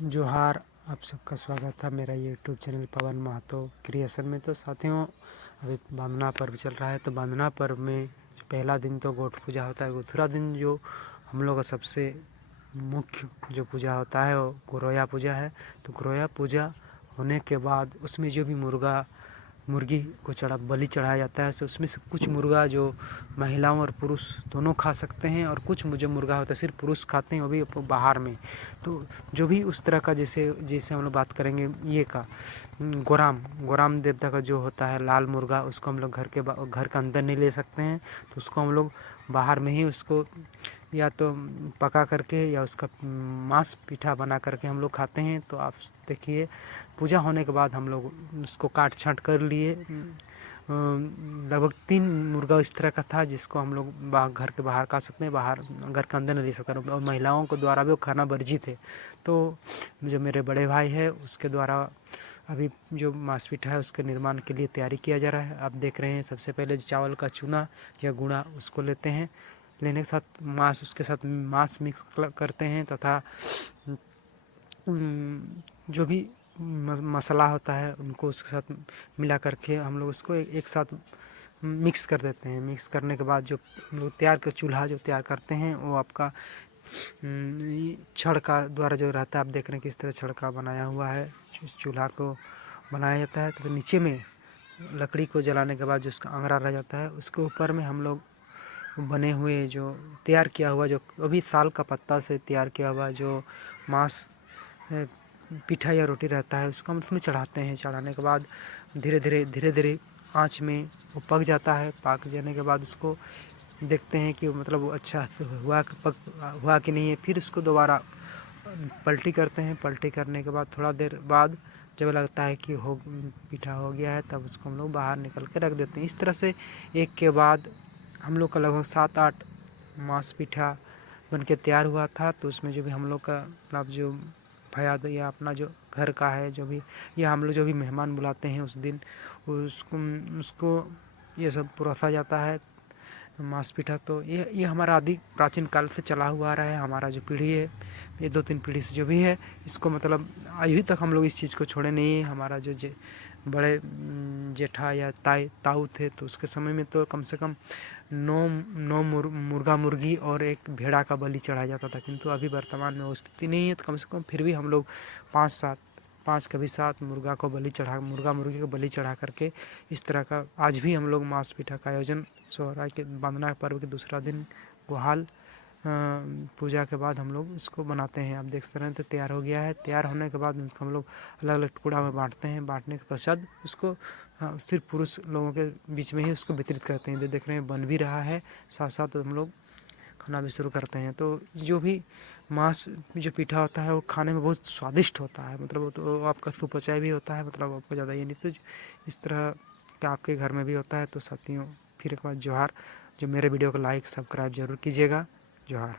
जोहार, आप सबका स्वागत है मेरा यूट्यूब चैनल पवन महतो क्रिएशन में। तो साथियों, अभी वंदना पर्व चल रहा है। तो वंदना पर्व में जो पहला दिन तो गोठ पूजा होता है, दूसरा दिन जो हम लोग का सबसे मुख्य जो पूजा होता है वो गोरोया पूजा है। तो गोरोया पूजा होने के बाद उसमें जो भी मुर्गी को बलि चढ़ाया जाता है। तो उसमें से कुछ मुर्गा जो महिलाओं और पुरुष दोनों खा सकते हैं, और कुछ जो मुर्गा होता है सिर्फ पुरुष खाते हैं, वो भी बाहर में। तो जो भी उस तरह का, जैसे हम लोग बात करेंगे ये का गोराम देवता का जो होता है लाल मुर्गा, उसको हम लोग घर के अंदर नहीं ले सकते हैं। तो उसको हम लोग बाहर में ही उसको या तो पका करके या उसका मांस पीठा बना करके हम लोग खाते हैं। तो आप देखिए, पूजा होने के बाद हम लोग उसको काट छाँट कर लिए। लगभग 3 मुर्गा इस तरह का था जिसको हम लोग घर के बाहर खा सकते हैं, बाहर घर के अंदर नहीं ले सकते, और महिलाओं को द्वारा भी वो खाना वर्जित है। तो जो मेरे बड़े भाई है उसके द्वारा अभी जो मांस पीठा है उसके निर्माण के लिए तैयारी किया जा रहा है। आप देख रहे हैं, सबसे पहले चावल का चूना या गुड़ा उसको लेते हैं, लेने के साथ उसके साथ मांस मिक्स करते हैं, तथा जो भी मसाला होता है उनको उसके साथ मिला करके हम लोग उसको एक साथ मिक्स कर देते हैं। मिक्स करने के बाद जो हम लोग चूल्हा जो तैयार करते हैं वो आपका छड़ का द्वारा जो रहता है, आप देख रहे हैं किस तरह छड़ का बनाया हुआ है। इस चूल्हा को बनाया जाता है, तो नीचे में लकड़ी को जलाने के बाद जो उसका अंगरा रह जाता है, उसके ऊपर में हम लोग बने हुए जो तैयार किया हुआ, जो अभी साल का पत्ता से तैयार किया हुआ जो मांस पीठा या रोटी रहता है, उसको हम उसमें चढ़ाते हैं। चढ़ाने के बाद धीरे धीरे आँच में वो पक जाता है। पक जाने के बाद उसको देखते हैं कि मतलब वो अच्छा हुआ कि नहीं है। फिर उसको दोबारा पलटी करते हैं। पलटी करने के बाद थोड़ा देर बाद जब लगता है कि पीठा हो गया है, तब उसको हम लोग बाहर निकल के रख देते हैं। इस तरह से एक के बाद हम लोग का लगभग 7-8 मांस पीठा बन के तैयार हुआ था। तो उसमें जो भी हम लोग का मतलब जो फयाद या अपना जो घर का है, जो भी या हम लोग जो भी मेहमान बुलाते हैं उस दिन, उसको ये सब परोसा जाता है मांस पीठा। तो ये हमारा आदि प्राचीन काल से चला हुआ आ रहा है। हमारा जो पीढ़ी है, ये 2-3 पीढ़ी से जो भी है, इसको मतलब अभी तक हम लोग इस चीज़ को छोड़े नहीं है। हमारा जो बड़े जेठा या ताऊ थे, तो उसके समय में तो कम से कम 9 मुर्गा मुर्गी और एक भेड़ा का बलि चढ़ाया जाता था। किंतु अभी वर्तमान में वो स्थिति नहीं है। तो कम से कम फिर भी हम लोग 5 कभी 7 मुर्गा मुर्गी को बलि चढ़ा करके इस तरह का आज भी हम लोग मांस पीठा का आयोजन सोहराय के वंदना पर्व के दूसरा दिन गोहाल पूजा के बाद हम लोग इसको बनाते हैं। आप देख सकते हैं, तो तैयार हो गया है। तैयार होने के बाद उसको हम लोग अलग अलग टुकड़ा में बांटते हैं। बांटने के पश्चात उसको सिर्फ पुरुष लोगों के बीच में ही उसको वितरित करते हैं। देख रहे हैं बन भी रहा है, साथ साथ हम लोग खाना भी शुरू करते हैं। तो जो भी मांस जो पीठा होता है वो खाने में बहुत स्वादिष्ट होता है, मतलब वो तो आपका सुपचाय भी होता है, मतलब आपको ज़्यादा ये नहीं। तो इस तरह का आपके घर में भी होता है। तो साथियों, फिर एक बार जोहार। जो मेरे वीडियो को लाइक सब्सक्राइब जरूर कीजिएगा। जोहार।